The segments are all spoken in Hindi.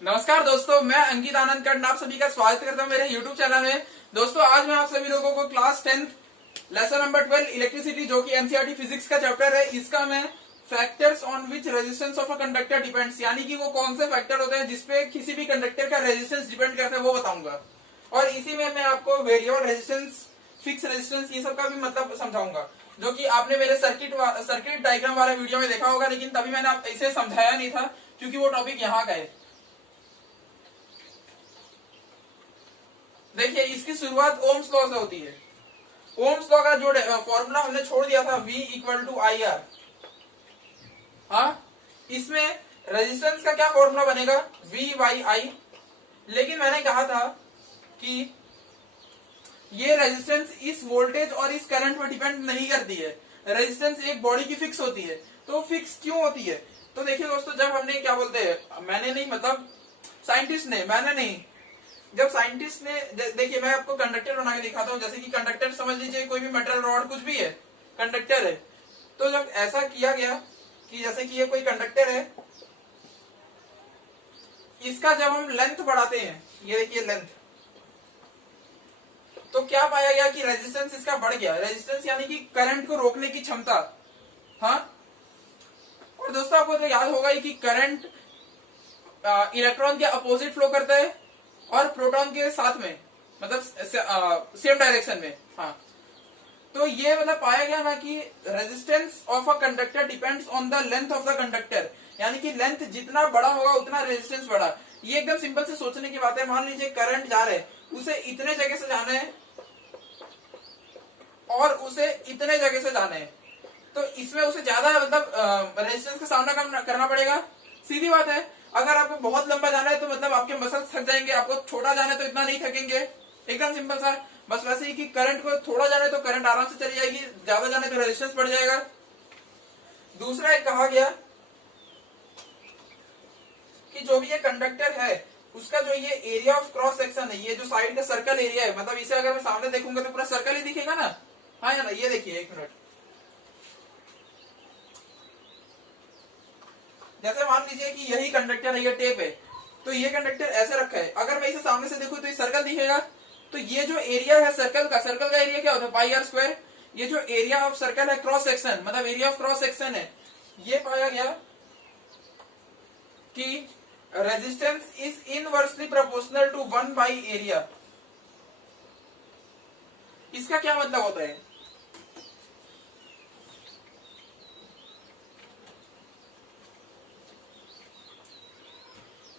नमस्कार दोस्तों, मैं अंकित आनंद कर्ण आप सभी का स्वागत करता हूं मेरे YouTube चैनल में। दोस्तों, आज मैं आप सभी लोगों को क्लास 10 लेसन नंबर 12 इलेक्ट्रिसिटी जो कि एनसीईआरटी फिजिक्स का चैप्टर है, इसका मैं factors on which resistance of a conductor depends, यानी कि वो कौन से फैक्टर होते हैं जिसपे किसी भी कंडक्टर का रेजिस्टेंस डिपेंड करता है, वो बताऊंगा। और इसी में मैं आपको वेरिएबल रेजिस्टेंस, फिक्स रेजिस्टेंस, ये सब का भी मतलब समझाऊंगा, जो कि आपने मेरे सर्किट डायग्राम वाले वीडियो में देखा होगा, लेकिन तभी मैंने इसे समझाया नहीं था क्योंकि वो टॉपिक यहाँ का है। देखिए, इसकी शुरुआत ओम्स लॉ से होती है। ओम्स लॉ का जो फॉर्मूला हमने छोड़ दिया था V equal to I R, हाँ, इसमें रेजिस्टेंस का क्या फॉर्मूला बनेगा, V बाई आई। लेकिन मैंने कहा था कि ये रेजिस्टेंस इस वोल्टेज और इस करंट पर डिपेंड नहीं करती है। रेजिस्टेंस एक बॉडी की फिक्स होती है। तो फिक्स क्यों होती है? तो देखिए दोस्तों, जब हमने क्या बोलते हैं, मैंने नहीं, मतलब साइंटिस्ट ने, मैंने नहीं, जब साइंटिस्ट ने, देखिए मैं आपको कंडक्टर बना के दिखाता हूँ। जैसे कि कंडक्टर समझ लीजिए, कोई भी मेटल रॉड कुछ भी है, कंडक्टर है। तो जब ऐसा किया गया कि जैसे कि ये कोई कंडक्टर है, इसका जब हम लेंथ बढ़ाते हैं, ये देखिए लेंथ, तो क्या पाया गया कि रेजिस्टेंस इसका बढ़ गया। रेजिस्टेंस यानी कि करंट को रोकने की क्षमता, हाँ। और दोस्तों, आपको तो याद होगा ही कि करंट इलेक्ट्रॉन के अपोजिट फ्लो करता है और प्रोटॉन के साथ में, मतलब सेम डायरेक्शन में, हाँ। तो ये मतलब पाया गया ना कि resistance of a conductor depends on the length of the conductor, यानी कि लेंथ जितना बड़ा होगा उतना रेजिस्टेंस बड़ा। ये एकदम सिंपल से सोचने की बात है। मान लीजिए करंट जा रहा है, उसे इतने जगह से जाना है और उसे इतने जगह से जाना है, तो इसमें उसे ज्यादा मतलब रेजिस्टेंस का सामना करना पड़ेगा। सीधी बात है। अगर आपको बहुत लंबा जाना है तो मतलब आपके मसल्स थक जाएंगे, आपको छोटा जाना है तो इतना नहीं थकेंगे। एकदम सिंपल सा। बस वैसे ही कि करंट को थोड़ा जाना है तो करंट आराम से चली जाएगी, ज्यादा जाने तो रेजिस्टेंस बढ़ जाएगा। दूसरा एक कहा गया कि जो भी ये कंडक्टर है, उसका जो ये एरिया ऑफ क्रॉस सेक्शन है, ये जो साइड का सर्कल एरिया है, मतलब इसे अगर मैं सामने देखूंगा तो पूरा सर्कल ही दिखेगा ना, हाँ या ना। ये देखिए, एक मिनट, जैसे मान लीजिए कि यही कंडक्टर है, ये टेप है, तो ये कंडक्टर ऐसे रखा है। अगर मैं इसे सामने से देखूं तो ये सर्कल दिखेगा। तो ये जो एरिया है सर्कल का एरिया क्या होता है, पाई आर स्क्वायर। ये जो एरिया ऑफ सर्कल है, क्रॉस सेक्शन, मतलब एरिया ऑफ क्रॉस सेक्शन है, ये पाया गया कि resistance is inversely proportional to 1 by area. इसका क्या मतलब होता है?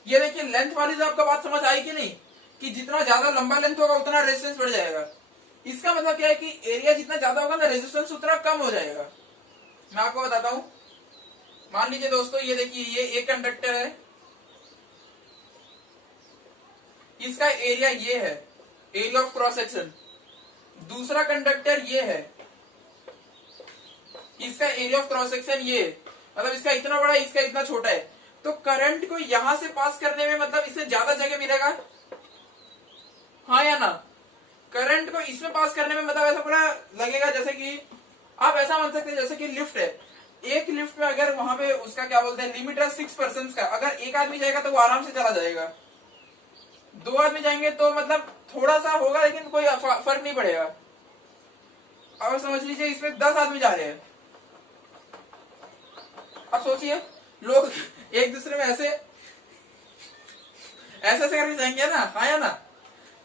ये देखिए, लेंथ वाली जो आपको बात समझ आई कि नहीं, कि जितना ज्यादा लंबा लेंथ होगा उतना रेजिस्टेंस बढ़ जाएगा। इसका मतलब क्या है कि एरिया जितना ज्यादा होगा ना, रेजिस्टेंस उतना कम हो जाएगा। मैं आपको बताता हूं। मान लीजिए दोस्तों, ये देखिए, ये एक कंडक्टर है, इसका एरिया ये है, एरिया ऑफ क्रॉस सेक्शन। दूसरा कंडक्टर ये है, इसका एरिया ऑफ क्रॉस सेक्शन ये, मतलब इसका इतना बड़ा है, इसका इतना छोटा है। तो करंट को यहां से पास करने में मतलब इससे ज्यादा जगह मिलेगा, हाँ या ना। करंट को इसमें पास करने में मतलब ऐसा पूरा लगेगा, जैसे कि आप ऐसा मान सकते हैं जैसे कि लिफ्ट है। एक लिफ्ट में अगर वहां पे उसका क्या बोलते हैं, लिमिट है 6 पर्सन का। अगर एक आदमी जाएगा तो वो आराम से चला जाएगा। 2 आदमी जाएंगे तो मतलब थोड़ा सा होगा, लेकिन कोई फर्क नहीं पड़ेगा। अब समझ लीजिए इसमें 10 आदमी जा रहे हैं। अब सोचिए, लोग एक दूसरे में ऐसे ऐसे करके जाएंगे ना, हाँ या ना।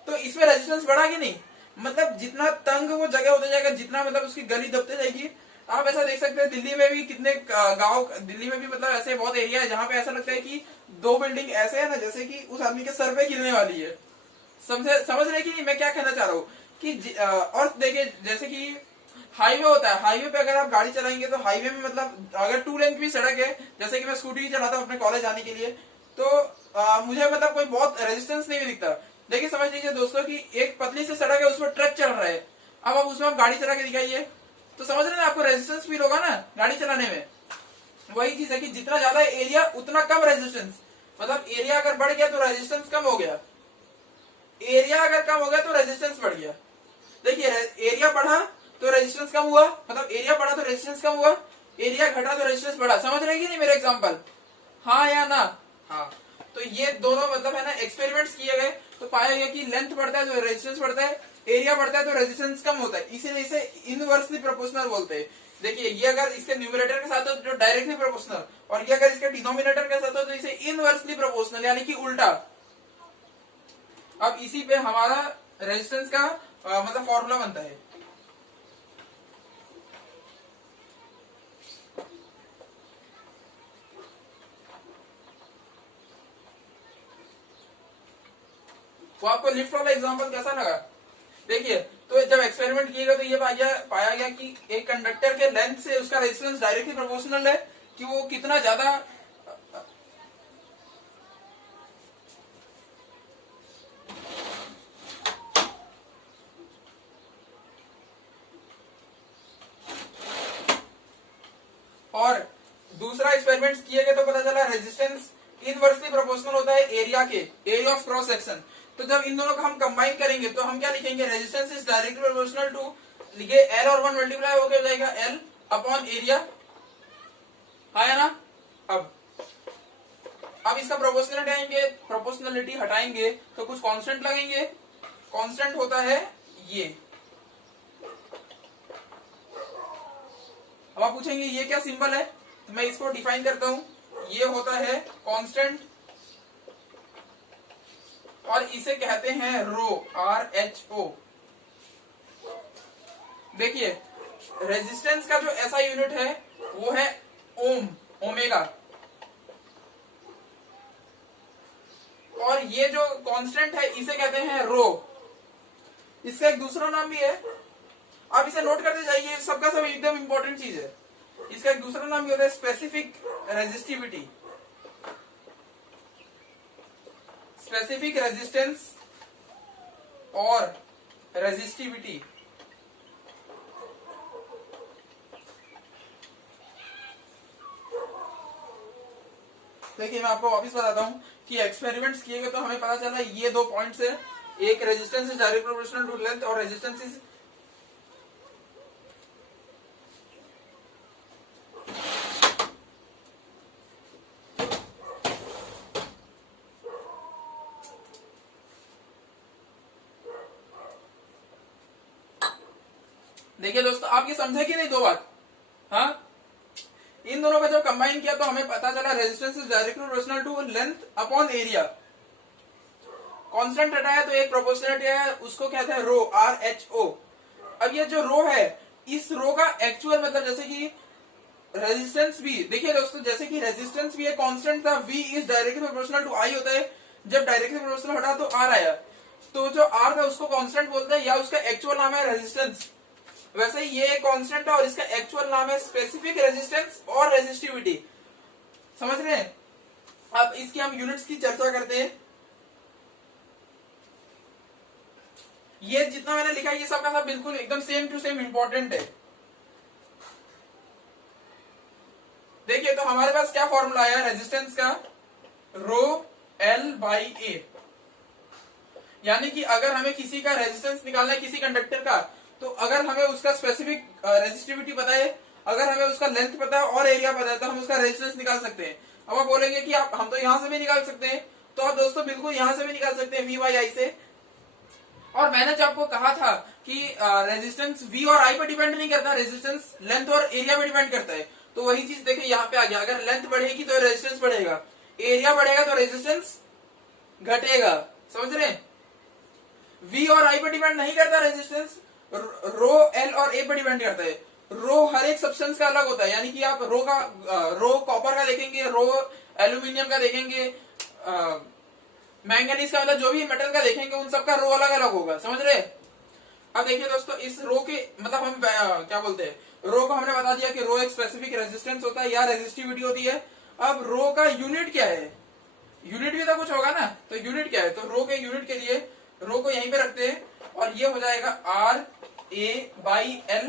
तो इसमें रेजिस्टेंस बढ़ा कि नहीं, मतलब जितना तंग वो जगह होते जाएगा, जितना मतलब उसकी गली दबते जाएगी। आप ऐसा देख सकते हैं, दिल्ली में भी कितने गांव, दिल्ली में भी मतलब ऐसे बहुत एरिया है जहां पे ऐसा लगता है कि 2 बिल्डिंग ऐसे है ना, जैसे कि उस आदमी के सर पे गिरने वाली है। समझ रहे कि नहीं मैं क्या कहना चाह रहा हूँ कि और देखिए, जैसे कि हाईवे होता है, हाईवे पे अगर आप गाड़ी चलाएंगे तो हाईवे में मतलब अगर 2 लेन की सड़क है, जैसे कि मैं स्कूटी चलाता हूँ अपने कॉलेज जाने के लिए, तो मुझे मतलब कोई बहुत रेजिस्टेंस नहीं दिखता। देखिए, समझ लीजिए दोस्तों कि एक पतली सी सड़क है, उसमें ट्रक चल रहा है। अब आप उसमें गाड़ी चला के दिखाइए तो समझ रहे ना, आपको रेजिस्टेंस फील होगा ना गाड़ी चलाने में। वही चीज है कि जितना ज्यादा एरिया उतना कम रेजिस्टेंस, मतलब एरिया अगर बढ़ गया तो रेजिस्टेंस कम हो गया, एरिया अगर कम हो गया तो रेजिस्टेंस बढ़ गया। देखिए, एरिया बढ़ा तो रेजिस्टेंस कम हुआ, मतलब एरिया बढ़ा तो रेजिस्टेंस कम हुआ, एरिया घटा तो रेजिस्टेंस बढ़ा। समझ रहे कि नहीं मेरे एग्जांपल, हाँ या ना? हाँ। तो ये दोनों मतलब है ना एक्सपेरिमेंट्स किए गए, तो पाया गया कि लेंथ बढ़ता है तो रेजिस्टेंस बढ़ता है, एरिया बढ़ता है तो रेजिस्टेंस कम होता है, इसीलिए इसे इनवर्सली प्रोपोर्शनल बोलते हैं। देखिए ये अगर इसके न्यूमरेटर के साथ हो तो डायरेक्टली प्रोपोर्शनल, और ये अगर इसके डिनोमिनेटर के साथ हो तो इसे इनवर्सली प्रोपोर्शनल यानी कि उल्टा। अब इसी पे हमारा रेजिस्टेंस का मतलब फॉर्मूला बनता है। तो आपको लिफ्ट वाला एग्जांपल कैसा लगा? देखिए तो जब एक्सपेरिमेंट किएगा तो ये पाया गया कि एक कंडक्टर के लेंथ से उसका रेजिस्टेंस डायरेक्टली प्रोपोर्शनल है कि वो कितना ज्यादा और दूसरा एक्सपेरिमेंट किए गए तो पता चला रेजिस्टेंस इनवर्सली प्रोपोर्शनल होता है एरिया के, एरिया ऑफ क्रॉस सेक्शन। तो जब इन दोनों को हम कंबाइन करेंगे तो हम क्या लिखेंगे, resistance is directly proportional to, लिखे एल और 1 मल्टीप्लाई हो जाएगा एल अपॉन एरिया, है ना। अब इसका प्रोपोर्शनलिटी हटाएंगे तो कुछ कांस्टेंट लगेंगे, कांस्टेंट होता है ये। अब आप पूछेंगे ये क्या सिंबल है, तो मैं इसको डिफाइन करता हूं, ये होता है कांस्टेंट और इसे कहते हैं रो, RHO। देखिए रेजिस्टेंस का जो ऐसा यूनिट है वो है ओम, ओमेगा, और ये जो कांस्टेंट है इसे कहते हैं रो। इसका एक दूसरा नाम भी है, आप इसे नोट करते जाइए, सबका सब एकदम इंपॉर्टेंट चीज है। इसका एक दूसरा नाम भी होता है स्पेसिफिक रेजिस्टिविटी, स्पेसिफिक रेजिस्टेंस और रेजिस्टिविटी। देखिए मैं आपको वापिस बताता हूं कि एक्सपेरिमेंट्स किए गए तो हमें पता चला ये दो पॉइंट्स है, एक resistance is direct proportional to length और रेजिस्टेंस इज देखिए दोस्तों आप ये समझे कि नहीं दो बात, हाँ। इन दोनों का जब कंबाइन किया तो हमें पता चला resistance is directly proportional to length upon area. Constant हटाया तो एक प्रोपोर्शनलिटी है, उसको कहते हैं रो, RHO। अब ये जो रो है, इस रो का एक्चुअल मतलब जैसे कि रेजिस्टेंस भी, देखिए दोस्तों जैसे कि रेजिस्टेंस भी एक कांस्टेंट था, V is directly proportional to I होता है, जब डायरेक्टली प्रोपोर्शनल हटा तो R आया, तो जो R था उसको कांस्टेंट बोलते हैं या उसका एक्चुअल नाम है रेजिस्टेंस। वैसे ही ये कांस्टेंट है और इसका एक्चुअल नाम है स्पेसिफिक रेजिस्टेंस और रेजिस्टिविटी। समझ रहे हैं? अब इसकी हम यूनिट्स की चर्चा करते हैं। ये जितना मैंने लिखा है ये सब का सब बिल्कुल एकदम सेम टू सेम इंपॉर्टेंट है। देखिए तो हमारे पास क्या फॉर्मूला आया रेजिस्टेंस का, रो L बाई A। यानी कि अगर हमें किसी का रेजिस्टेंस निकालना है किसी कंडक्टर का, तो अगर हमें उसका स्पेसिफिक रेजिस्टिविटी पता है, अगर हमें उसका लेंथ पता है और एरिया पता है तो हम उसका रेजिस्टेंस निकाल सकते हैं। अब आप बोलेंगे कि आप हम तो यहां से भी निकाल सकते हैं, तो आप दोस्तों बिल्कुल यहां से भी निकाल सकते हैं V बाई I से। और मैंने जब आपको कहा था कि रेजिस्टेंस V और I पर डिपेंड नहीं करता, रेजिस्टेंस लेंथ और एरिया पर डिपेंड करता है, तो वही चीज देखिए यहाँ पे आ गया। अगर लेंथ बढ़ेगी तो रेजिस्टेंस बढ़ेगा, एरिया बढ़ेगा तो रेजिस्टेंस घटेगा। समझ रहे हैं? V और I पर डिपेंड नहीं करता रेजिस्टेंस, रो L और A पर डिपेंड करता है। रो हर एक सब्सटेंस का अलग होता है, यानी कि आप रो कॉपर का देखेंगे, रो एल्यूमिनियम का देखेंगे, मैंगनीज का मतलब जो भी मेटल का देखेंगे, उन सबका रो अलग अलग होगा। समझ रहे? अब देखिए दोस्तों इस रो के मतलब हम क्या बोलते हैं, रो को हमने बता दिया कि रो एक स्पेसिफिक रेजिस्टेंस होता है या रेजिस्टिविटी होती है। अब रो का यूनिट क्या है, यूनिट भी तो कुछ होगा ना, तो यूनिट क्या है, तो रो के यूनिट के लिए रो को यहीं पे रखते हैं और ये हो जाएगा RA by L,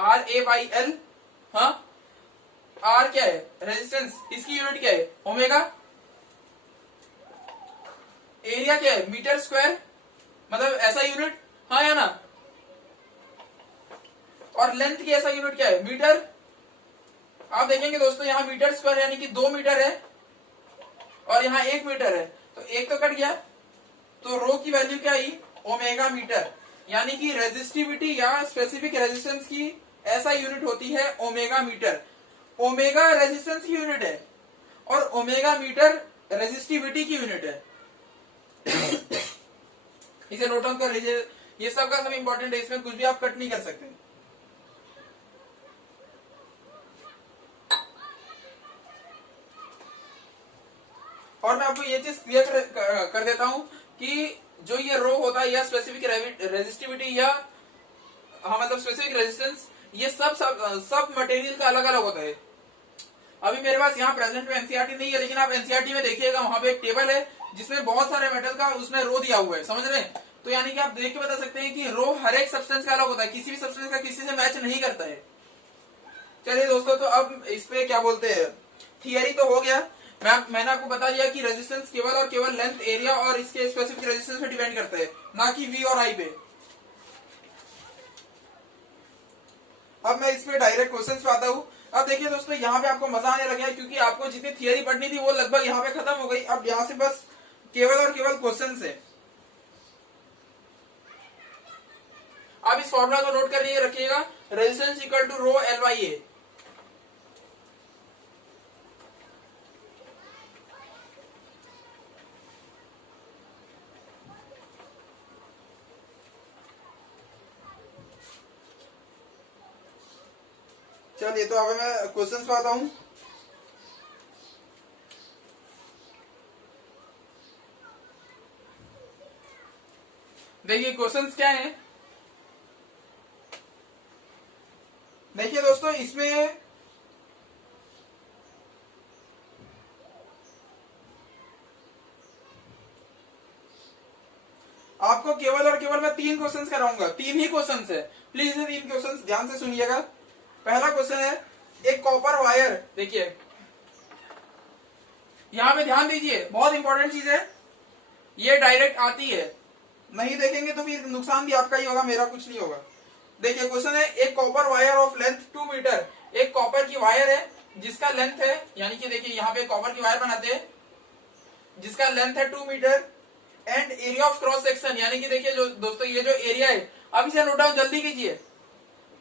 RA by L। हाँ, R क्या है रेजिस्टेंस, इसकी यूनिट क्या है ओमेगा। एरिया क्या है मीटर स्क्वायर, मतलब ऐसा यूनिट, हाँ या ना। और लेंथ की ऐसा यूनिट क्या है मीटर। आप देखेंगे दोस्तों यहाँ मीटर स्क्वायर यानी कि 2 मीटर है, और यहाँ 1 मीटर है, तो एक तो कट गया, तो रो की वैल्यू क्या आई, ओमेगा मीटर। यानी कि रेजिस्टिविटी या स्पेसिफिक रेजिस्टेंस की ऐसा यूनिट होती है ओमेगा मीटर। ओमेगा रेजिस्टेंस की यूनिट है और ओमेगा मीटर रेजिस्टिविटी की यूनिट है। इसे नोट डाउन कर लीजिए, ये सब का सब इंपॉर्टेंट है, इसमें कुछ भी आप कट नहीं कर सकते। और मैं आपको ये चीज क्लियर कर देता हूं कि जो ये रो होता है या स्पेसिफिक रेजिस्टिविटी या मतलब स्पेसिफिक रेजिस्टेंस, ये सब मटेरियल का अलग अलग होता है। अभी मेरे पास यहाँ प्रेजेंट में एनसीईआरटी नहीं है, लेकिन आप एनसीईआरटी में देखिएगा, वहां पे एक टेबल है जिसमें बहुत सारे मेटल का उसमें रो दिया हुआ है, समझ रहे हैं? तो यानी कि आप देख के बता सकते हैं कि रो हर एक सब्सटेंस का अलग होता है, किसी भी सब्सटेंस का किसी से मैच नहीं करता है। चलिए दोस्तों, तो अब इस पे क्या बोलते हैं, थियरी तो हो गया। मैंने आपको बता दिया कि रेजिस्टेंस केवल और केवल लेंथ, एरिया और इसके स्पेसिफिक रेजिस्टेंस पे डिपेंड करता है, ना कि वी और आई पे। अब मैं इस पे डायरेक्ट क्वेश्चंस पे आता हूँ। अब देखिए दोस्तों, यहाँ पे आपको मजा आने लगा है, क्योंकि आपको जितनी थियरी पढ़नी थी वो लगभग यहाँ पे खत्म हो गई। अब यहाँ से बस केवल और केवल क्वेश्चन है। आप इस फॉर्मूला को नोट कर लिए रखिएगा, resistance equal to rho L by A. चलिए, तो अब मैं क्वेश्चन पे आता हूं। देखिए क्वेश्चंस क्या है। देखिए दोस्तों, इसमें आपको केवल और केवल मैं 3 क्वेश्चंस कराऊंगा, 3 ही क्वेश्चंस है। प्लीज ये 3 क्वेश्चंस ध्यान से सुनिएगा। पहला क्वेश्चन है, एक कॉपर वायर, देखिए यहां पे ध्यान दीजिए, बहुत इंपॉर्टेंट चीज है, ये डायरेक्ट आती है, नहीं देखेंगे तो फिर नुकसान भी आपका ही होगा, मेरा कुछ नहीं होगा। देखिए क्वेश्चन है, एक copper wire of length 2 metre, एक कॉपर की वायर है जिसका लेंथ है, यानी कि देखिए यहाँ पे कॉपर की वायर बनाते हैं जिसका लेंथ है 2 metre and area of cross section, यानी कि देखिए जो दोस्तों ये जो एरिया है, अब इसे नोट डाउन जल्दी कीजिए,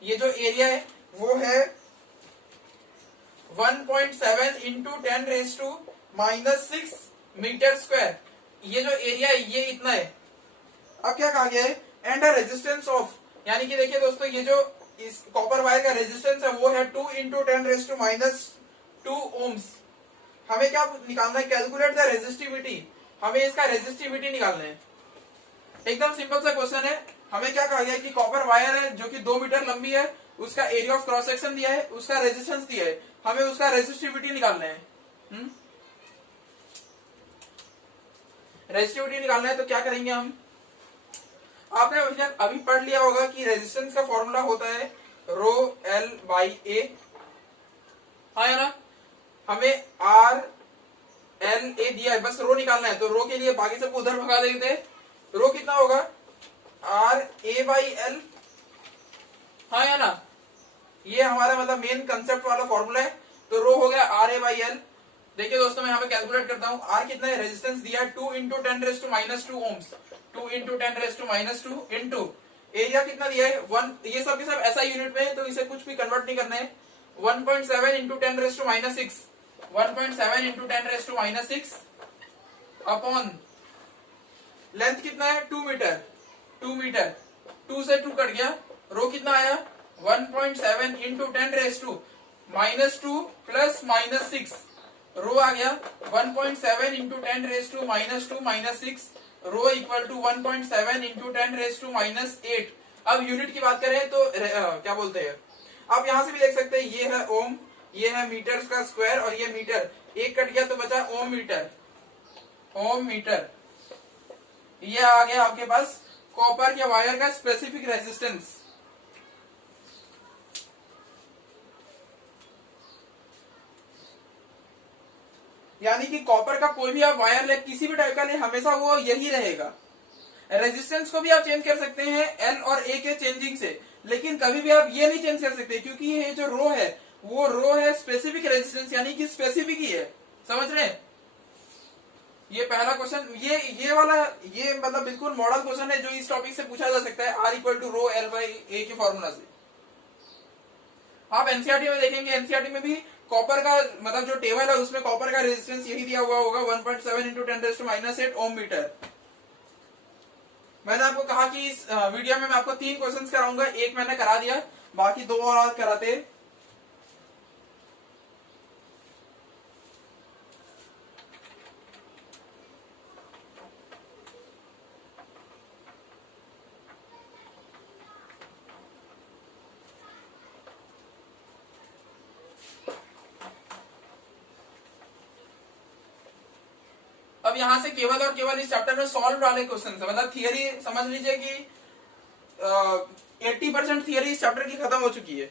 ये जो एरिया है वो है 1.7 इंटू 10⁻⁻6 मीटर स्क्वायर। ये जो एरिया है ये इतना है। अब क्या कहा गया है, एंड अ रेजिस्टेंस ऑफ, यानी कि देखिए दोस्तों ये जो इस कॉपर वायर का रेजिस्टेंस है वो है 2 इंटू 10⁻2 ओम्स। हमें क्या निकालना है, कैलकुलेट द रेजिस्टिविटी, हमें इसका रेजिस्टिविटी निकालना है। एकदम सिंपल सा क्वेश्चन है। हमें क्या कहा गया कि कॉपर वायर है जो कि 2 मीटर लंबी है, उसका एरिया ऑफ क्रॉस सेक्शन दिया है, उसका रेजिस्टेंस दिया है, हमें उसका रेजिस्टिविटी निकालना है। रेजिस्टिविटी निकालना है तो क्या करेंगे हम, आपने अभी पढ़ लिया होगा कि रेजिस्टेंस का फॉर्मूला होता है रो एल बाई ए, हाँ या ना। हमें आर एल ए दिया है, बस रो निकालना है, तो रो के लिए बाकी सबको उधर भगा देते हैं। रो कितना होगा, आर ए बाई एल, हाँ या ना। ये हमारा मतलब मेन कंसेप्ट वाला फॉर्मूला है। तो रो हो गया आर ए बाई एल। देखिए दोस्तों, मैं यहाँ पे कैलकुलेट करता हूँ, आर कितना है, रेजिस्टेंस दिया है 2 into 10⁻2 ohms, 2 into 10⁻2 into area कितना दिया है 1, ये सब के सब ऐसा यूनिट में है तो इसे कुछ भी कन्वर्ट नहीं करना है, 1.7 इंटू 10⁻6, 1.7 इंटू 10⁻6 अपॉन लेंथ कितना है 2 मीटर, 2 मीटर, 2 से 2 कट गया, रो कितना आया 1.7 इंटू 10⁻2 प्लस -6, रो आ गया 1.7 into 10⁻2 rho equal to 1.7 into 10⁻8। अब यूनिट की बात करें तो क्या बोलते हैं, आप यहां से भी देख सकते हैं, ये है ओम, ये है मीटर का स्क्वायर और ये मीटर, एक कट गया तो बचा ओम मीटर, ओम मीटर। ये आ गया आपके पास कॉपर के वायर का स्पेसिफिक रेजिस्टेंस। यानी कि कॉपर का कोई भी आप वायर ले, किसी भी टाइप का ले, हमेशा वो यही रहेगा। रेजिस्टेंस को भी आप चेंज कर सकते हैं एल और ए के चेंजिंग से, लेकिन कभी भी आप ये नहीं चेंज कर सकते, क्योंकि ये जो रो है वो रो है स्पेसिफिक रेजिस्टेंस, यानी कि स्पेसिफिक ही है, समझ रहे हैं। ये पहला क्वेश्चन, ये वाला, ये मतलब बिल्कुल मॉडल क्वेश्चन है जो इस टॉपिक से पूछा जा सकता है, R equal to rho L by A के फॉर्मूला से। आप एनसीईआरटी में देखेंगे, एनसीईआरटी में भी कॉपर का मतलब जो टेबल है उसमें कॉपर का रेजिस्टेंस यही दिया हुआ होगा 1.7 इंटू 10⁻⁸ ओम मीटर। मैंने आपको कहा कि इस वीडियो में मैं आपको 3 क्वेश्चंस कराऊंगा, एक मैंने करा दिया, बाकी 2 और कराते। अब यहां से केवल और केवल इस चैप्टर में सॉल्व वाले क्वेश्चन है, मतलब थियरी समझ लीजिए कि 80% थियरी इस चैप्टर की खत्म हो चुकी है।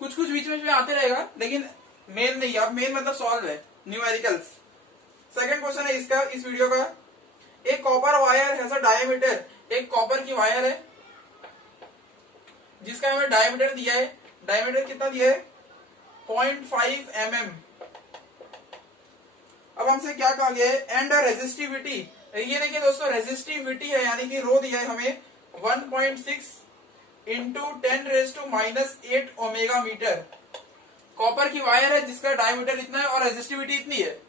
कुछ कुछ बीच में आते रहेगा लेकिन मेन नहीं, अब मेन मतलब सॉल्व है, न्यूमेरिकल्स। सेकंड क्वेश्चन है इसका, इस वीडियो का, एक copper wire has a diameter, एक कॉपर की वायर है जिसका हमें डायमीटर दिया है, डायमीटर कितना दिया है 0.5 mm। अब हमसे क्या कहा गया है, एंड रेजिस्टिविटी, ये देखिए दोस्तों रेजिस्टिविटी है यानी कि रो दिया है हमें 1.6 इंटू 10⁻⁻8 ओमेगा मीटर। कॉपर की वायर है जिसका डायमीटर इतना है और रेजिस्टिविटी इतनी है।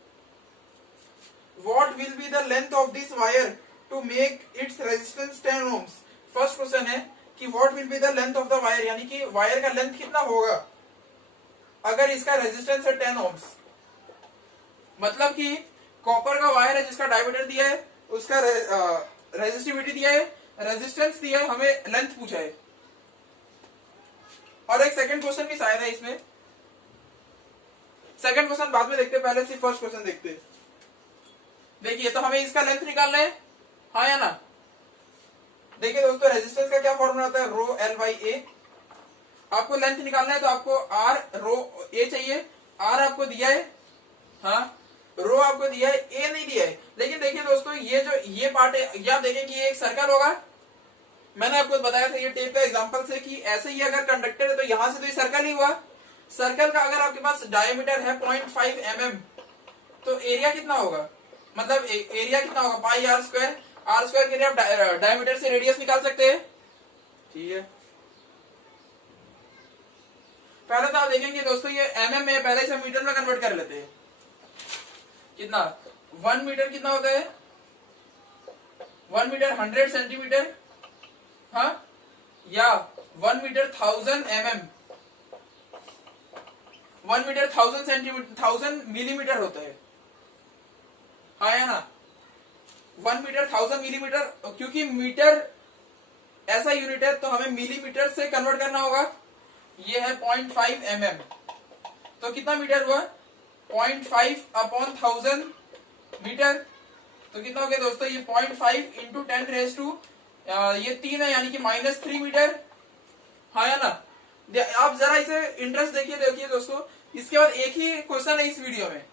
What will be the length of this wire to make its resistance 10 ohms. First question है कि what will be the length of the wire, यानी कि वायर का लेंथ कितना होगा अगर इसका रेजिस्टेंस है 10 ओम्स। मतलब कि कॉपर का वायर है जिसका डायमीटर दिया है, उसका रेजिस्टिविटी दिया है, रेजिस्टेंस दिया है, हमें लेंथ पूछा है। और एक सेकंड क्वेश्चन भी शायद है इसमें, सेकंड क्वेश्चन बाद में देखते हैं, पहले सिर्फ फर्स्ट क्वेश्चन देखते हैं। देखिए तो हमें इसका लेंथ निकालना है, हाँ या ना। देखिए दोस्तों रेजिस्टेंस का क्या फॉर्मूला होता है, रो एल बाई ए। आपको लेंथ निकालना है तो आपको आर रो ए चाहिए, आर आपको दिया है, हाँ, रो आपको दिया है, ए नहीं दिया है। लेकिन देखिए दोस्तों ये जो ये पार्ट है, या देखें कि ये एक सर्कल होगा, मैंने आपको बताया था ये टेप का एग्जांपल से कि ऐसे ही अगर कंडक्टर है तो यहां से तो ये सर्कल ही हुआ। सर्कल का अगर आपके पास डायमीटर है 0.5 mm तो एरिया कितना होगा, मतलब एरिया कितना होगा पाई आर स्क्वायर। आर स्क्वायर के लिए आप डायमीटर से रेडियस निकाल सकते हैं, ठीक है। पहले तो आप देखेंगे दोस्तों ये mm में, पहले से मीटर में कन्वर्ट कर लेते हैं। कितना 1 मीटर कितना होता है, 1 मीटर 100 सेंटीमीटर, हाँ, या 1 metre 1000 mm, 1 metre 1000 centimetre 1000 millimetre होता है, हाँ या ना। 1 मीटर 1000 मिलीमीटर, क्योंकि मीटर ऐसा यूनिट है तो हमें मिलीमीटर से कन्वर्ट करना होगा। ये है 0.5 mm, तो कितना मीटर हुआ 0.5 अपॉन 1000 मीटर, तो कितना हो गया दोस्तों ये 0.5 इंटू 10⁻⁻, ये 3 है यानी कि -3 मीटर, हाँ या ना। आप जरा इसे इंटरेस्ट देखिए दोस्तों। इसके बाद एक ही क्वेश्चन है इस वीडियो में,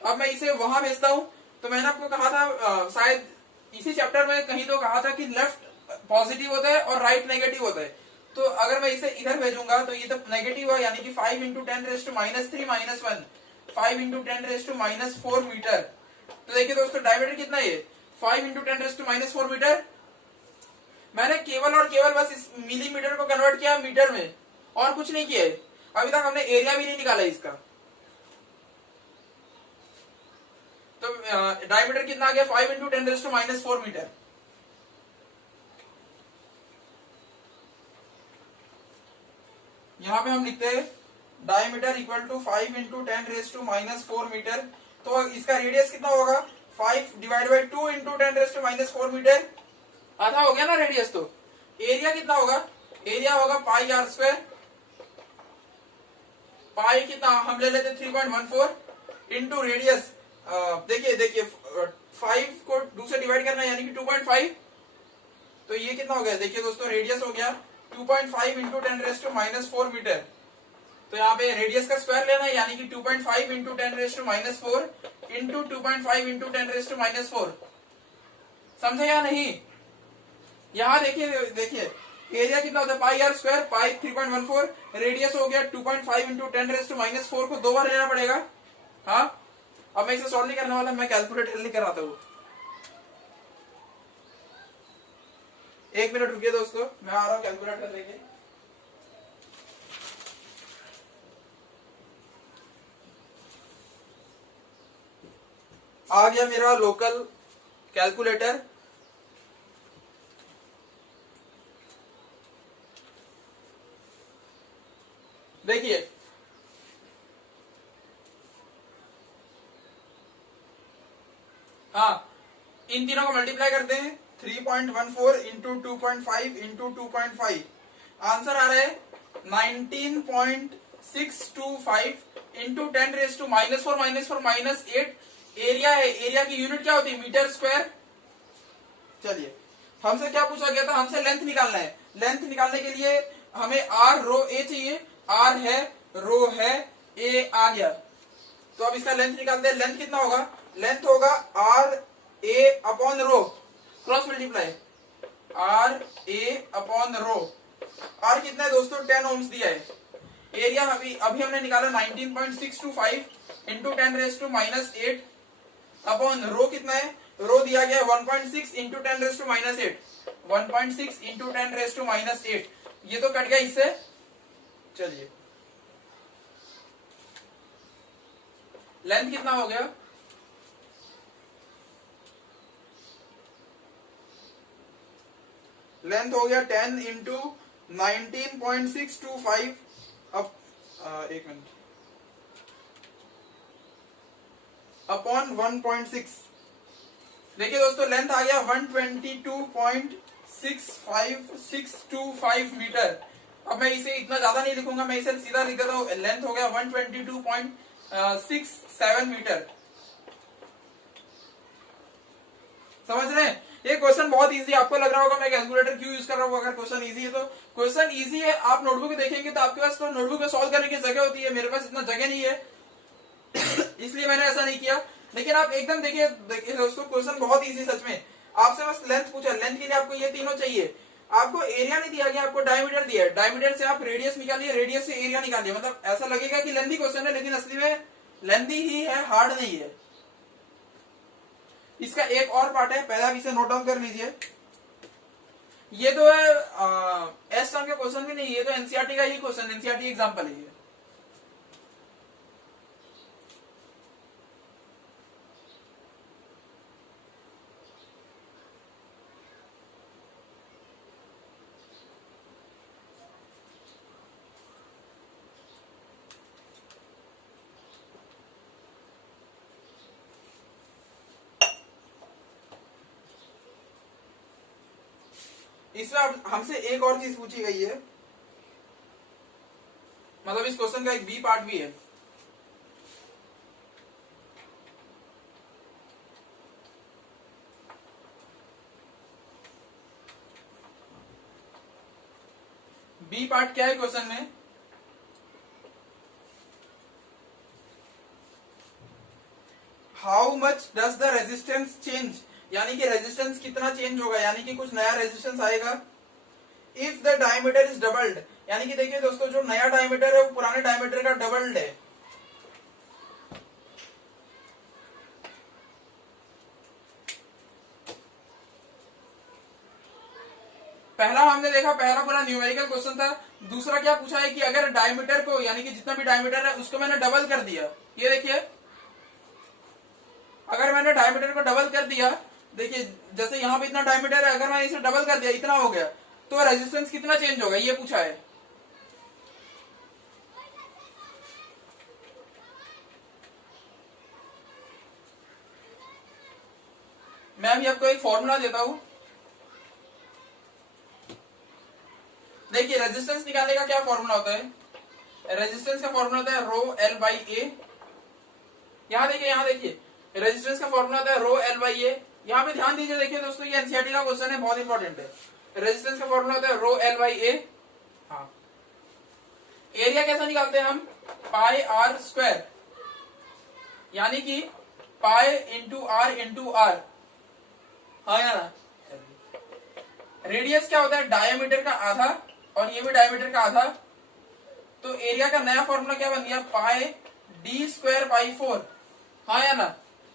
अब मैं इसे वहां भेजता हूं। तो मैंने आपको कहा था शायद इसी चैप्टर में कहीं तो कहा था कि लेफ्ट पॉजिटिव होता है और राइट नेगेटिव होता है। तो अगर मैं इसे इधर भेजूंगा तो ये तो नेगेटिव है, यानी कि 5 इंटू 10⁻³ -1, 5 इंटू 10⁻⁴ मीटर। तो देखिए दोस्तों डायमीटर कितना है, 5 इंटू 10⁻⁴ मीटर। मैंने केवल और केवल बस इस मिलीमीटर को कन्वर्ट किया मीटर में और कुछ नहीं किया है। अभी तक हमने एरिया भी नहीं निकाला इसका। तो डायमीटर कितना आ गया 5 इंटू 10⁻⁴ मीटर। यहां पे हम लिखते हैं diameter equal to 5 into 10⁻⁴ metre. तो इसका रेडियस कितना होगा 5 डिवाइड बाई 2 इंटू 10⁻⁴ मीटर, आधा हो गया ना रेडियस। तो एरिया कितना होगा, एरिया होगा पाई आर स्क्वायर। पाई कितना हम ले लेते 3.14 इंटू रेडियस, देखिए 5 को 2 से डिवाइड करना है यानी कि 2.5। तो ये कितना हो गया, देखिए दोस्तों रेडियस हो गया 2.5 इंटू 10⁻⁴ मीटर। तो यहाँ पे रेडियस का स्क्वायर लेना है यानी कि 2.5 इंटू 10⁻⁴ इंटू 2.5 इंटू 10⁻⁴। समझे या नहीं। यहाँ देखिए एरिया कितना होता है पाई आर स्क्वायर, पाई 3.14, रेडियस हो गया 2.5 इंटू 10⁻⁴ को 2 बार लेना पड़ेगा, हाँ। अब मैं इसे सॉल्व नहीं करने वाला, मैं कैलकुलेटर लेकर आता हूँ। 1 मिनट रुकिए दोस्तों, मैं आ रहा हूँ कैलकुलेटर लेके। आ गया मेरा लोकल कैलकुलेटर। देखिए हाँ, इन तीनों को मल्टीप्लाई करते हैं। 3.14 इंटू 2.5 इंटू 2.5, आंसर आ रहा है 19.625 इंटू 10⁻⁻⁴ -8। एरिया है, एरिया की यूनिट क्या होती है? Metre square. चलिए, हमसे क्या पूछा गया था? हमसे लेंथ निकालना है। लेंथ निकालने के लिए हमें आर रो ए चाहिए। आर है, रो है, ए आ गया। तो अब इसका लेंथ निकालते हैं। लेंथ कितना होगा? लेंथ होगा R A upon rho, cross multiply, R A upon rho. R कितना है दोस्तों? 10 ओम्स दिया है। एरिया अभी हमने निकाला 19.625 इंटू 10⁻⁻8 अपॉन रो कितना है? रो दिया गया 1.6 इंटू 10⁻⁻8, 1.6 इंटू 10⁻⁻8। ये तो कट गया इससे। चलिए, लेंथ कितना हो गया? लेंथ हो गया 10 इंटू 19.625 अब 1 मिनट अपॉन 1.6। देखिए दोस्तों, लेंथ आ गया 122.65625 मीटर। अब मैं इसे इतना ज्यादा नहीं लिखूंगा, मैं इसे सीधा लिख देता हूं। लेंथ हो गया 122.67 मीटर। समझ रहे हैं? ये क्वेश्चन बहुत इजी। आपको लग रहा होगा मैं कैलकुलेटर क्यों यूज कर रहा हूँ। अगर क्वेश्चन इजी है तो क्वेश्चन इजी है। आप नोटबुक देखेंगे तो आपके पास तो नोटबुक में सॉल्व करने की जगह होती है। मेरे पास इतना जगह नहीं है इसलिए मैंने ऐसा नहीं किया। लेकिन आप एकदम देखिए दोस्तों, क्वेश्चन बहुत इजी सच में। आपसे बस लेंथ पूछा, लेंथ के लिए आपको ये तीनों चाहिए। आपको एरिया नहीं दिया गया, आपको डायमीटर दिया है। डायमीटर से आप रेडियस निकालिए, रेडियस से एरिया निकालिए। मतलब ऐसा लगेगा कि लेंथी क्वेश्चन है, लेकिन असली में लेंथी ही है, हार्ड नहीं है। इसका एक और पार्ट है, पहले आप इसे नोट डाउन कर लीजिए। ये तो है एस टर्म के क्वेश्चन भी नहीं, ये तो एनसीईआरटी का ही क्वेश्चन, एनसीईआरटी एग्जांपल है ये। इसमें अब हमसे एक और चीज पूछी गई है, मतलब इस क्वेश्चन का एक बी पार्ट भी है। बी पार्ट क्या है क्वेश्चन में? How much does the resistance change, यानी कि रेजिस्टेंस कितना चेंज होगा, यानी कि कुछ नया रेजिस्टेंस आएगा। If the diameter is doubled, यानी कि देखिए दोस्तों, जो नया डायमीटर है वो पुराने डायमीटर का डबल्ड है। पहला हमने देखा, पहला पूरा न्यूमेरिकल क्वेश्चन था। दूसरा क्या पूछा है कि अगर डायमीटर को, यानी कि जितना भी डायमीटर है उसको मैंने डबल कर दिया। ये देखिए, अगर मैंने डायमीटर को डबल कर दिया, देखिए जैसे यहां पे इतना डायमीटर है, अगर मैंने इसे डबल कर दिया, इतना हो गया, तो रेजिस्टेंस कितना चेंज होगा, ये पूछा है। मैं अभी आपको एक फॉर्मूला देता हूं। देखिए, रेजिस्टेंस निकालने का क्या फॉर्मूला होता है? रेजिस्टेंस का फॉर्मूला होता है रो एल बाई ए। यहां देखिए रेजिस्टेंस का फॉर्मूला होता है रो एल बाई ए। यहाँ पे ध्यान दीजिए, देखिए दोस्तों, ये एनसीईआरटी का क्वेश्चन है, बहुत इंपॉर्टेंट है। रेजिस्टेंस का फॉर्मूला होता है रो एल बाई ए। हाँ, एरिया कैसा निकालते हैं हम? पाई आर स्क्वायर, यानी कि pi into R into R. हाँ या ना? रेडियस क्या होता है? डायमीटर का आधा, और ये भी डायमीटर का आधा। तो एरिया का नया फॉर्मूला क्या बन गया? पाई डी स्क्वायर बाई 4। हाँ या ना,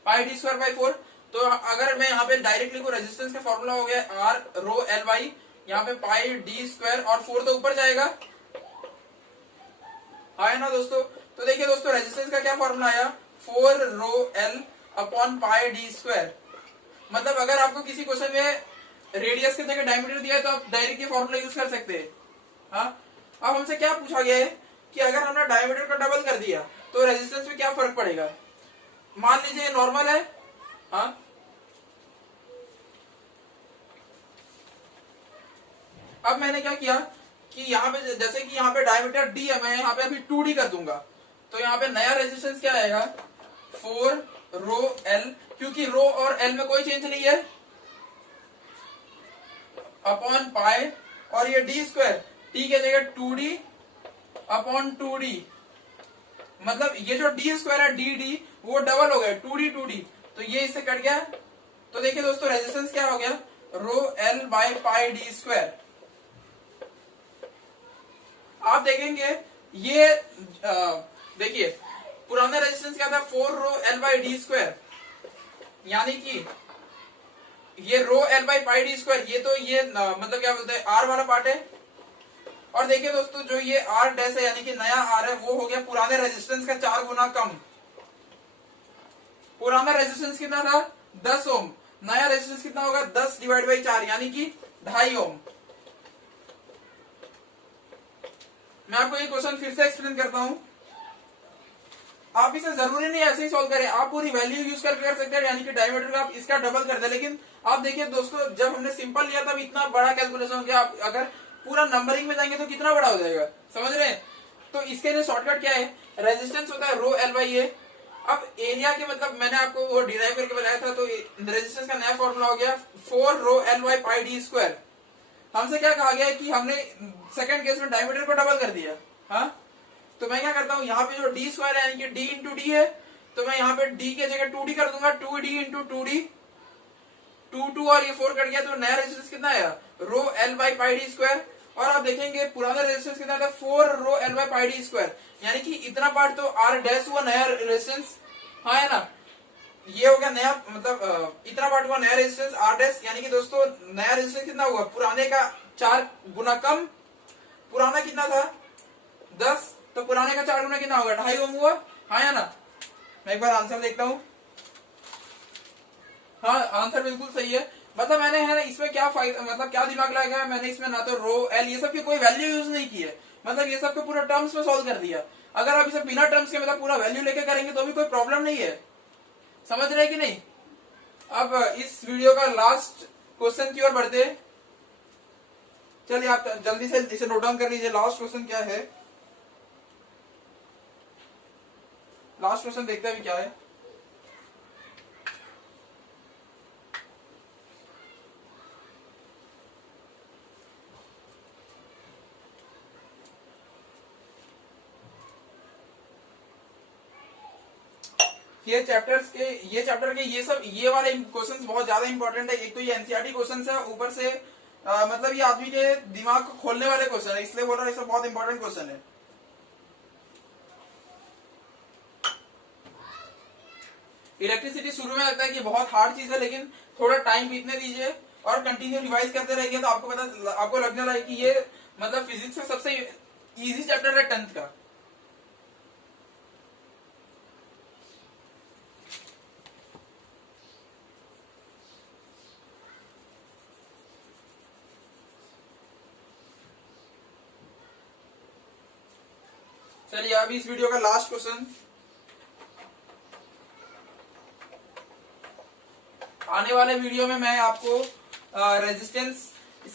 पाई डी स्क्वायर बाई 4। तो अगर मैं यहाँ पे डायरेक्ट लिखूं, रेजिस्टेंस का फॉर्मूला हो गया आर रो एल बाई, यहाँ पे पाई डी स्क्वायर और 4 तो ऊपर जाएगा, हाँ है ना दोस्तों। तो देखिए दोस्तों, रेजिस्टेंस का क्या फॉर्मूला आया, 4 rho L upon pi D square. मतलब अगर आपको किसी क्वेश्चन में रेडियस की जगह डायमीटर दिया है तो आप डायरेक्ट ये फॉर्मूला यूज कर सकते हैं। हाँ, अब हमसे क्या पूछा गया है कि अगर हमने डायमीटर को डबल कर दिया तो रेजिस्टेंस में क्या फर्क पड़ेगा। मान लीजिए नॉर्मल है, हाँ, अब मैंने क्या किया कि यहाँ पे जैसे कि यहाँ पे डायमीटर डी है, मैं यहाँ पे अभी 2d कर दूंगा, तो यहाँ पे नया रेजिस्टेंस क्या आएगा, 4 रो एल, क्योंकि रो और एल में कोई चेंज नहीं है, अपॉन पाई, और ये डी स्क्वायर, टी की जगह 2d अपॉन 2d, मतलब ये जो डी स्क्वायर है डी डी वो डबल हो गया, 2d, तो ये इससे कट गया। तो देखिए दोस्तों, रेजिस्टेंस क्या हो गया, रो L by pi D square. आप देखेंगे ये देखिए पुराना रेजिस्टेंस क्या था, 4 रो एल बाई डी स्क्वायर, यानी कि ये रो L by pi D square, ये तो ये मतलब क्या बोलते हैं आर वाला पार्ट है। और देखिए दोस्तों, जो ये आर डैश है यानी कि नया आर है, वो हो गया पुराने रेजिस्टेंस का 4 गुना कम। पुराना रेजिस्टेंस कितना था, 10 ओम, नया रेजिस्टेंस कितना होगा, 10 डिवाइड बाई 4 यानी कि 2.5 ओम। मैं आपको ये क्वेश्चन फिर से एक्सप्लेन करता हूं, आप इसे जरूरी नहीं ऐसे ही सॉल्व करें, आप पूरी वैल्यू यूज करके कर सकते हैं, यानी कि डायमीटर का आप इसका डबल कर दे। लेकिन आप देखिए दोस्तों, जब हमने सिंपल लिया तब इतना बड़ा कैलकुलेशन हो गया, आप अगर पूरा नंबरिंग में जाएंगे तो कितना बड़ा हो जाएगा, समझ रहे हैं। तो इसके लिए शॉर्टकट क्या है, रेजिस्टेंस होता है रो एल बाई ए। अब एरिया के मतलब मैंने आपको वो डिराइव करके बताया था, तो रेजिस्टेंस का नया फॉर्मूला हो गया 4 रो L by pi D square. हमसे क्या कहा गया है कि हमने सेकंड केस में डायमीटर को डबल कर दिया, हाँ, तो मैं क्या करता हूं, यहाँ पे जो डी स्क्वायर है यानी कि डी इंटू डी है, तो मैं यहाँ पे डी के जगह 2d कर दूंगा, 2d इंटू 2d, 2 और ये 4 कट गया, तो नया रेजिस्टेंस कितना आया, रो L by pi D square. और आप देखेंगे पुराना रेजिस्टेंस कितना था, 4 रो L by pi D square, यानी कि इतना पार्ट तो आर डैश हुआ नया रेजिस्टेंस, हाँ है ना, ये हो गया नया, मतलब इतना पार्ट हुआ नया रेजिस्टेंस आर डैश, यानी कि दोस्तों नया रेजिस्टेंस कितना हुआ, पुराने का 4 गुना कम। पुराना कितना था 10, तो पुराने का 4 गुना कितना होगा, 2.5 ओम हुआ, हाँ या ना। मैं एक बार आंसर देखता हूं, हाँ आंसर बिल्कुल सही है। मतलब मैंने है ना इसमें क्या फायदा, मतलब क्या दिमाग लगाया, मैंने इसमें ना तो रो एल ये सब की कोई वैल्यू यूज नहीं की है, मतलब ये सब को पूरा टर्म्स में सॉल्व कर दिया। अगर आप इसे बिना टर्म्स के मतलब पूरा वैल्यू लेके करेंगे तो भी कोई प्रॉब्लम नहीं है, समझ रहे कि नहीं। अब इस वीडियो का लास्ट क्वेश्चन की ओर बढ़ते हैं, चलिए आप जल्दी से इसे नोट डाउन कर लीजिए। लास्ट क्वेश्चन क्या है, लास्ट क्वेश्चन देखते हैं अभी क्या है। ये चैप्टर के ये वाले क्वेश्चंस बहुत ज्यादा इंपॉर्टेंट है। एक तो ये एनसीईआरटी क्वेश्चंस है, ऊपर से मतलब ये आदमी के दिमाग को खोलने वाले क्वेश्चन है, इसलिए बोल रहा हूँ ये सब बहुत इंपॉर्टेंट क्वेश्चन है। इलेक्ट्रिसिटी शुरू में लगता है कि बहुत हार्ड चीज है, लेकिन थोड़ा टाइम बीतने दीजिए और कंटिन्यू रिवाइज करते रहिए तो आपको लगने लगे कि ये मतलब फिजिक्स का सबसे इजी चैप्टर है 10th का। चलिए अभी इस वीडियो का लास्ट क्वेश्चन, आने वाले वीडियो में मैं आपको रेजिस्टेंस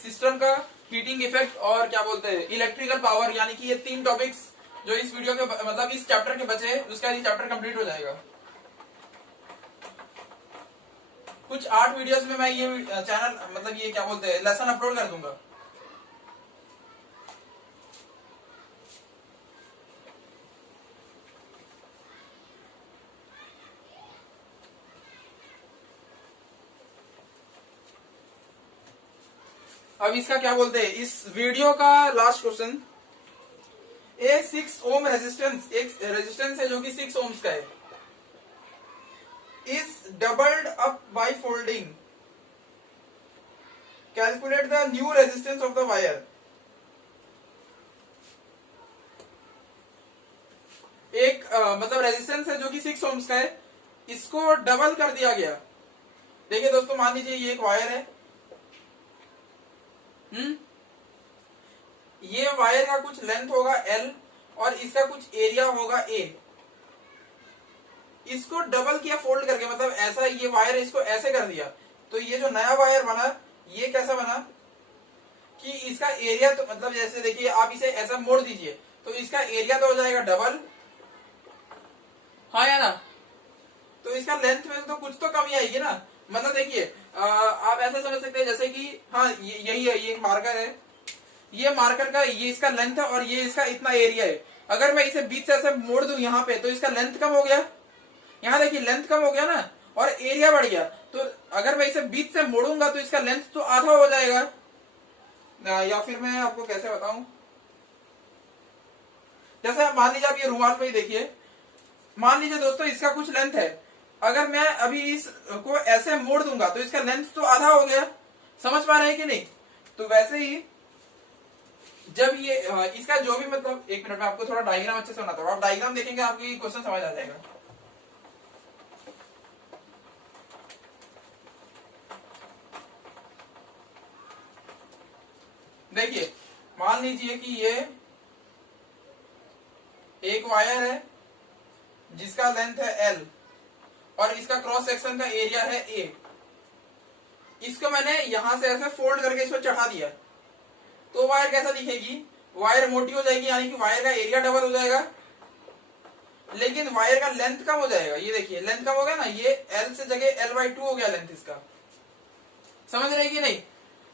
सिस्टम का हीटिंग इफेक्ट और क्या बोलते हैं इलेक्ट्रिकल पावर, यानी कि ये 3 टॉपिक्स जो इस वीडियो के मतलब इस चैप्टर के बचे उसका ये चैप्टर कंप्लीट हो जाएगा। कुछ 8 वीडियोस में मैं ये चैनल मतलब ये क्या बोलते हैं लेसन अपलोड कर दूंगा। अब इसका क्या बोलते हैं, इस वीडियो का लास्ट क्वेश्चन, एक 6 ओम रेजिस्टेंस, एक रेजिस्टेंस है जो कि 6 ओम्स का है, doubled up by folding, calculate the new resistance of the wire. एक मतलब रेजिस्टेंस है जो कि 6 ओम्स का है, इसको डबल कर दिया गया। देखिए दोस्तों, मान लीजिए ये एक वायर है, ये वायर का कुछ लेंथ होगा L और इसका कुछ एरिया होगा A। इसको डबल किया फोल्ड करके, मतलब ऐसा ये वायर है, इसको ऐसे कर दिया, तो ये जो नया वायर बना ये कैसा बना कि इसका एरिया तो मतलब जैसे देखिए आप इसे ऐसा मोड़ दीजिए तो इसका एरिया तो हो जाएगा डबल, हाँ या ना। तो इसका लेंथ में तो कुछ तो कमी आएगी ना। मतलब देखिए आप ऐसा समझ सकते हैं जैसे कि हाँ यही है, ये एक मार्कर है, ये मार्कर का ये इसका लेंथ है और ये इसका इतना एरिया है। अगर मैं इसे बीच से ऐसे मोड़ दूं यहाँ पे तो इसका लेंथ कम हो गया, यहाँ देखिए लेंथ कम हो गया ना और एरिया बढ़ गया। तो अगर मैं इसे बीच से मोड़ूंगा तो इसका लेंथ तो आधा हो जाएगा। या फिर मैं आपको कैसे बताऊं, जैसे आप मान लीजिए आप ये रुमाल पे ही देखिए, मान लीजिए दोस्तों इसका कुछ लेंथ है, अगर मैं अभी इसको ऐसे मोड़ दूंगा तो इसका लेंथ तो आधा हो गया। समझ पा रहे हैं कि नहीं। तो वैसे ही जब ये इसका जो भी मतलब, एक मिनट में आपको थोड़ा डायग्राम अच्छे से बनाता हूं, आप डायग्राम देखेंगे आपको ये क्वेश्चन समझ आ जाएगा। देखिए मान लीजिए कि ये एक वायर है जिसका लेंथ है L और इसका क्रॉस सेक्शन का एरिया है A। इसको मैंने यहां से ऐसे फोल्ड करके इसको चढ़ा दिया, तो वायर कैसा दिखेगी, वायर मोटी हो जाएगी, यानी कि वायर का एरिया डबल हो जाएगा, लेकिन वायर का लेंथ कम हो जाएगा। ये देखिए लेंथ कम हो गया ना, ये L से जगह L/2 हो गया लेंथ इसका। समझ रहे कि नहीं।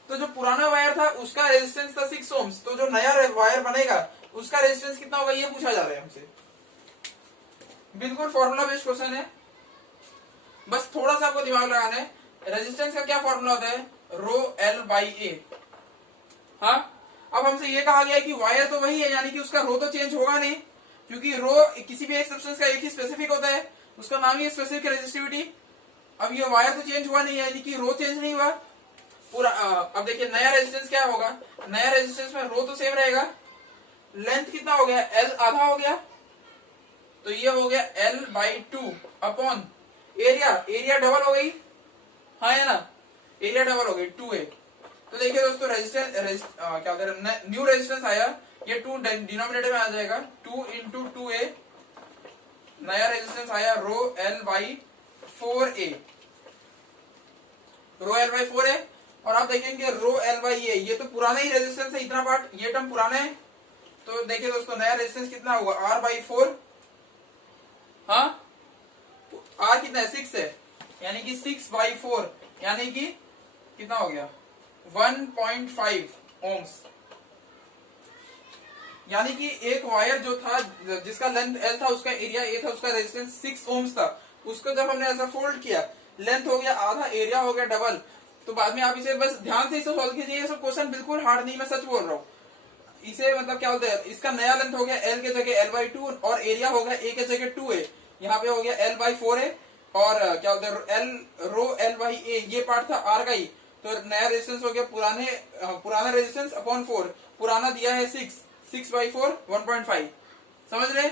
तो जो पुराना वायर था उसका रेजिस्टेंस था 6 ओम्स, तो जो नया वायर बनेगा उसका रेजिस्टेंस कितना होगा ये पूछा जा रहा है हमसे। बिल्कुल फॉर्मूला बेस्ड क्वेश्चन है, बस थोड़ा सा आपको दिमाग लगाना है। रेजिस्टेंस का क्या फॉर्मूला होता है, ρL/A। हाँ, अब हमसे ये कहा गया है कि वायर तो वही है, यानी कि उसका रो तो चेंज होगा नहीं, क्योंकि रो किसी भी एक सब्सटेंस का एक ही स्पेसिफिक होता है, उसका नाम ही है स्पेसिफिक रेजिस्टिविटी। अब ये वायर तो चेंज हुआ नहीं है, यानी कि रो चेंज नहीं हुआ पूरा। अब देखिए नया रेजिस्टेंस क्या होगा, नया रेजिस्टेंस में रो तो सेम रहेगा, लेंथ कितना हो गया, L आधा हो गया, तो ये हो गया L/2 upon area, area double हो गई, हाँ है ना, एरिया डबल हो गई 2A। तो देखिए दोस्तों रेजिस्टेंस क्या होता है, न्यू रेजिस्टेंस आया, ये 2 डिनोमिनेटर में आ जाएगा, 2 × 2A, नया रेजिस्टेंस आया ρL/4A, ρL/4A। और आप देखेंगे ρL/A, ये तो पुराना ही रेजिस्टेंस है, इतना पार्ट ये टर्म पुराना है। तो देखिए दोस्तों नया रेजिस्टेंस कितना हुआ, R/4, हाँ R कितना है 6 है, यानी कि 6/4, यानी कि कितना हो गया 1.5 ओम्स। यानी कि एक वायर जो था जिसका लेंथ L था, उसका एरिया A था, उसका रेजिस्टेंस 6 ओम्स था, उसको जब हमने ऐसा फोल्ड किया, लेंथ हो गया आधा, एरिया हो गया डबल। तो बाद में आप इसे बस ध्यान से इसे सॉल्व कीजिए, ये सब क्वेश्चन बिल्कुल हार्ड नहीं, मैं सच बोल रहा हूँ। इसे मतलब क्या बोलते हैं, इसका नया लेंथ हो गया L के जगह L/2 और एरिया हो गया A के जगह 2A, यहाँ पे हो गया L/4A और क्या बोलते हैं ρL/A, ये पार्ट था R का ही। तो नया रेजिस्टेंस हो गया पुराना रेजिस्टेंस अपॉन 4, पुराना दिया है 6/4 1.5। समझ रहे।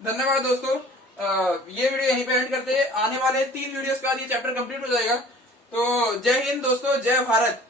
धन्यवाद दोस्तों, ये वीडियो यहीं पे एंड करते हैं। आने वाले 3 वीडियोस के बाद ये चैप्टर कंप्लीट हो जाएगा। तो जय हिंद दोस्तों, जय भारत।